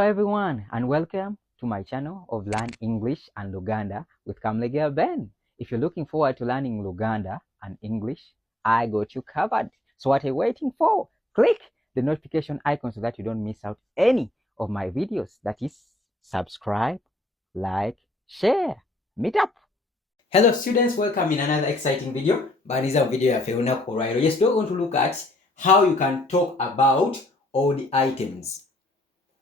Hello everyone and welcome to my channel of Learn English and Luganda with Kamlegel Ben. If you're looking forward to learning Luganda and English, I got you covered. So what are you waiting for? Click the notification icon so that you don't miss out any of my videos. That is, subscribe, like, share, meet up. Hello students, welcome in another exciting video. But this is a video of alright. Yes, we're going to look at how you can talk about all the items.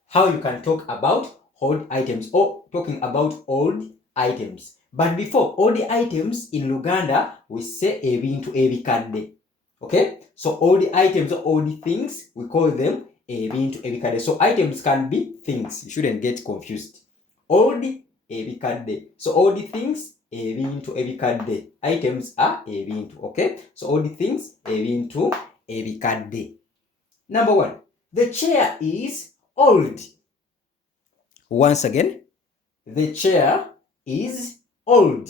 How you can talk about old items or talking about old items. But before all the items in Luganda, we say ebintu ebikadde. Okay? So all the items or all the things, we call them ebintu ebikadde. So items can be things. You shouldn't get confused. All the ebikadde. So all the things ebintu ebikadde. Items are ebintu. Okay? So all the things ebintu ebikadde. Number one, the chair is old. Once again, the chair is old.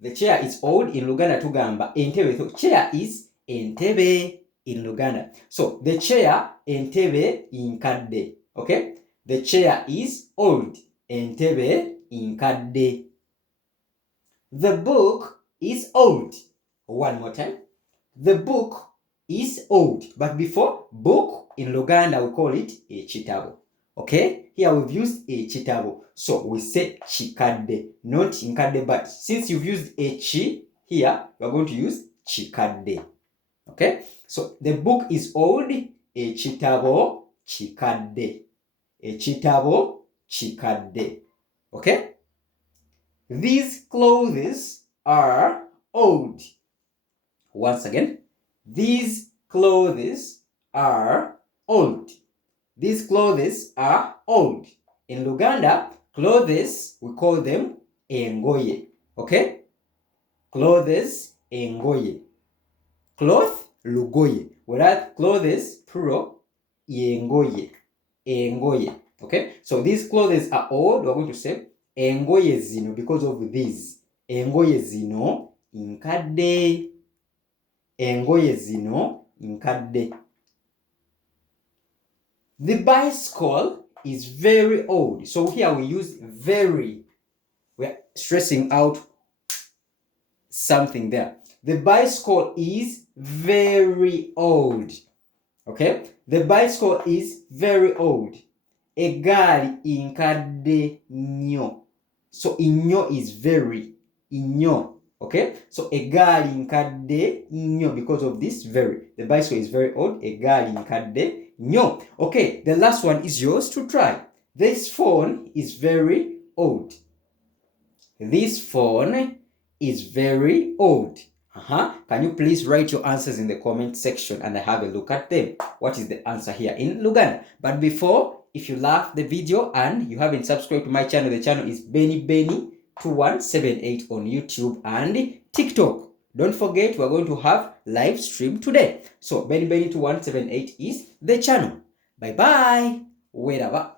The chair is old in Luganda tugamba entebe. So chair is entebe in Luganda. So the chair entebe inkadde. Okay? The chair is old. Entebe inkadde. The book is old. One more time. The book is old. But before book in Luganda we call it ekitabo. Okay, here we've used ekitabo. So we say chikadde, not nkadde, but since you've used a chi here, we're going to use chikadde. Okay, so the book is old, ekitabo chikadde. Ekitabo chikadde. Okay, these clothes are old. Once again, these clothes are old. These clothes are old. In Luganda, clothes, we call them engoye. Okay? Clothes, engoye. Cloth, lugoye. Whereas clothes, plural, engoye. Engoye. Okay? So these clothes are old. We're going to say engoye zino because of these. Engoye zino inkadde. Engoye zino inkadde. The bicycle is very old. So here we use very. We're stressing out something there. The bicycle is very old. Okay? The bicycle is very old. Egali inkadde nnyo. So inyo is very. Inyo. Okay? So egali inkadde nnyo because of this very. The bicycle is very old. Egali inkadde nnyo. Okay, the last one is yours to try. This phone is very old. This phone is very old. Can you please write your answers in the comment section and I have a look at them? What is the answer here in Luganda? But before, if you love the video and you haven't subscribed to my channel, the channel is Benny2178 on YouTube and TikTok. Don't forget, we're going to have live stream today. So Benny2178 is the channel. Bye bye. Wherever.